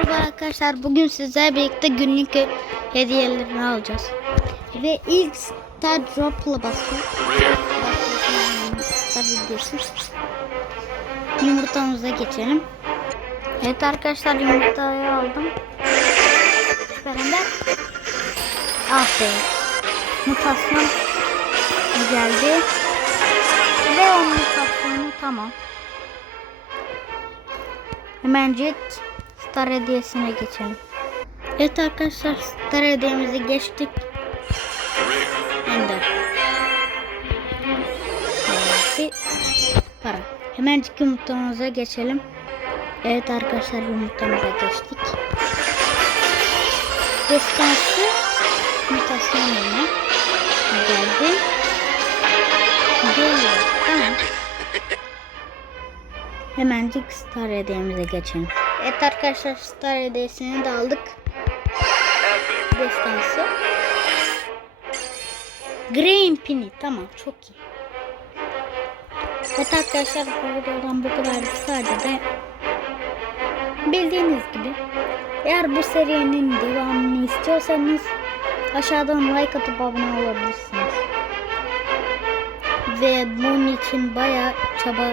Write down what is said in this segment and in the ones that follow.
Merhaba arkadaşlar. Bugün sizlerle birlikte günlük hediyelerini alacağız. Ve ilk Star Drop'la basıyor. Star hediyesi. Yumurtamıza geçelim. Evet arkadaşlar yumurtayı aldım. Süperender. Ah be. Mutasyon geldi. Ve o mutasyonu tamam. Hemencik Star hediyesine geçelim. Evet arkadaşlar Star hediyemizi geçtik. Ender. Evet, para. Hemencik yumurtamıza geçelim. Evet arkadaşlar yumurtamıza geçtik. Destansı mutasyon yine geldi. Geliyor. Tamam. Hemencik Star hediyemize geçelim. Evet arkadaşlar Star hediyesini de aldık. Destansı. Green Pini. Tamam çok iyi. Evet arkadaşlar bu videodan bu kadar sadece bildiğiniz gibi eğer bu serinin devamını istiyorsanız aşağıdan like atıp abone olabilirsiniz. Ve bunun için bayağı çaba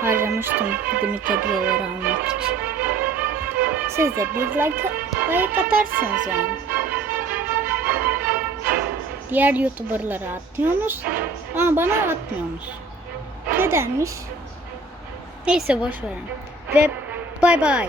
harcamıştım günlük hediyeleri almak için. Siz de bir like, like atarsınız yani. Diğer youtuberlara atıyorsunuz ama bana atmıyorsunuz. Nedenmiş? Neyse boş verin. Ve bay bay.